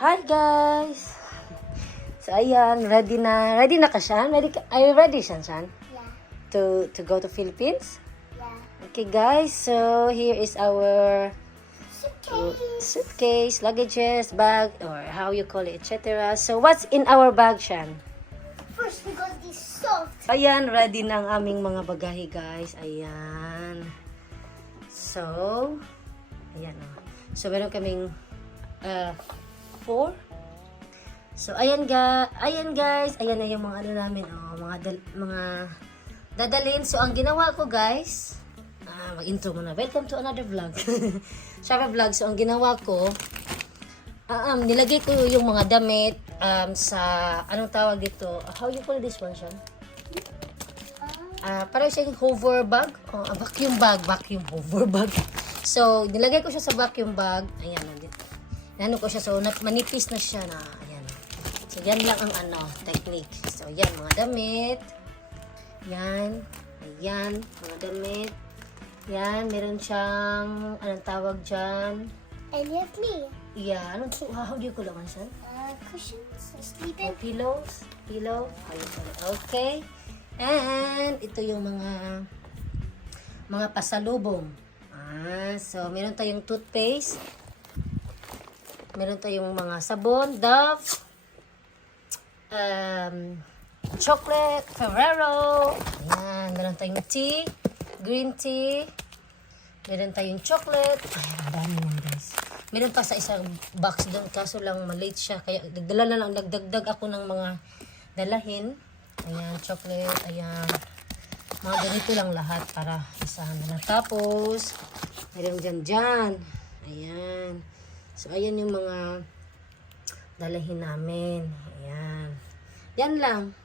Hi guys! So ayan, ready na. Ready na ka Shan? Ready ka? Are you ready Shan Shan? Yeah, To, to go to Philippines? yeah. Okay guys, so here is our Suitcase. suitcase, luggages, bag, or how you call it, etc. So what's in our bag Shan? First, we got these soft. Ayan, ready na ang aming mga bagahe guys. Ayan. So, ayan o. So, meron kaming uh, four. So, ayan ga, ayan guys. Ayan na yung mga ano namin, oh, mga dal- mga dadalhin. So, ang ginawa ko guys, ah, mag-intro muna. Welcome to another vlog. Sharpa vlog. So, ang ginawa ko, ah, um, nilagay ko yung mga damit um, sa, anong tawag dito? How you call this one, Sean? Ah, parang siyang hover bag. Oh, ah, vacuum bag, vacuum hover bag. So, nilagay ko siya sa vacuum bag. Ayan, oh, dito. Ano ko siya. So, manipis na siya na. Ayan. So, yan lang ang ano, technique. So, yan, mga damit. Yan. Ayan, mga damit. Yan, meron siyang, anong tawag dyan? Me. Yeah, anong, so, how do you call it, Mansan? Uh, cushions to sleep Oh, pillows. Pillow. Okay. And ito yung mga mga pasalubong. Ah, so meron tayong toothpaste. Meron tayong mga sabon, Dove. Um, chocolate, Ferrero. Ayan, meron tayong tea, green tea. Meron tayong chocolate. Ay, ang dami mo guys. Meron pa sa isang box doon, kaso lang malate siya. Kaya nagdala na lang, nagdagdag ako ng mga dalahin. Ayan, chocolate, ayan. Mga ganito lang lahat para isahan na. Tapos, meron dyan dyan. Ayan. So, ayan yung mga dalahin namin. Ayan. Yan lang.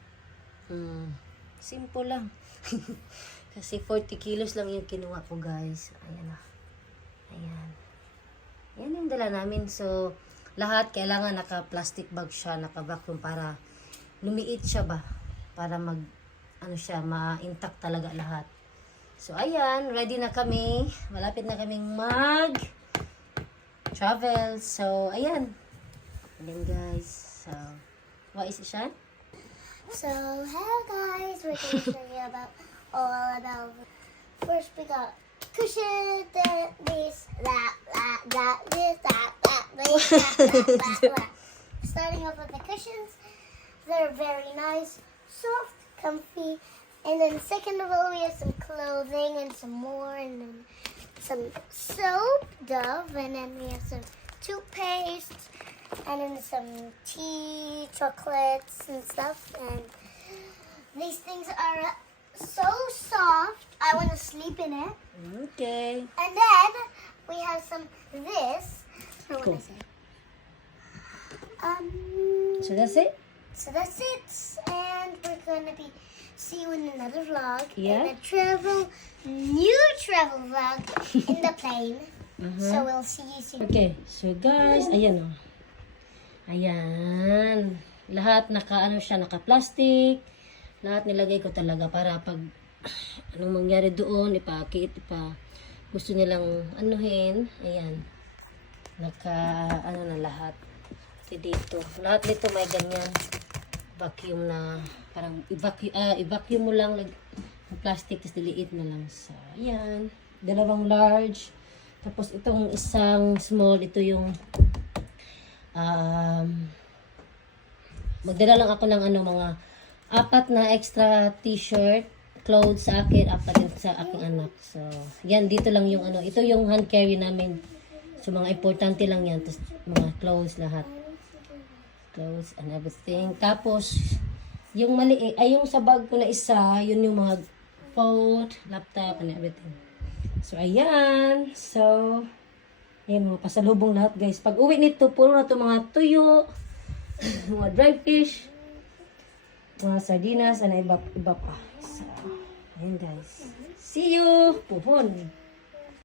Hmm. Simple lang. Kasi 40 kilos lang yung kinuha ko, guys. Ayan na. Ayan. Yan yung dala namin. So, lahat kailangan naka-plastic bag siya, naka-vacuum para lumiit siya ba? Para mag, ano siya, ma-intact talaga lahat. So, ayan, ready na kami. Malapit na kaming mag travel. So, ayan. Ayan, guys. So, what is it, Shan? So, hello guys. We're going to show you about all about. First, we got cushion, then this, that, that, that, this, that, that, this, that, that, that, that. Starting off with the cushions, they're very nice, soft, comfy. And then second of all, we have some clothing and some more, and then some soap, Dove, and then we have some toothpaste, and then some tea, chocolates, and stuff. And these things are so soft. I want to sleep in it. Okay. And then we have some this. Or what Cool. I say. Um. So, that's it? So that's it, and we're gonna be see you in another vlog. Yeah. In a travel, new travel vlog in the plane. So we'll see you soon. Okay. So, guys, ayan o. Ayan. Lahat naka, ano siya, naka-plastic. Lahat nilagay ko talaga para pag anong mangyari doon, ipakit, ipa, gusto nilang anuhin. Ayan. Naka, ano na lahat. Dito. Lahat dito may ganyan. Vacuum na, parang i-vacuum, ah, i-vacuum mo lang, lag, ang plastic, tapos diliit na lang. So, ayan. Dalawang large. Tapos itong isang small, ito yung um, magdala lang ako ng ano mga apat na extra t-shirt clothes sa akin, apat din sa aking anak. So, yan, dito lang yung ano, ito yung hand carry namin. So, mga importante lang yan. Tapos, mga clothes lahat. Clothes and everything. Tapos, yung mali, ay yung sa bag ko na isa, yun yung mga phone, laptop, and everything. So, ayan. So, ayan mga pasalubong lahat guys. Pag uwi nito, puro na to mga tuyo, mga dry fish, mga sardinas, and iba, iba pa. So, ayan guys. See you! Puhon!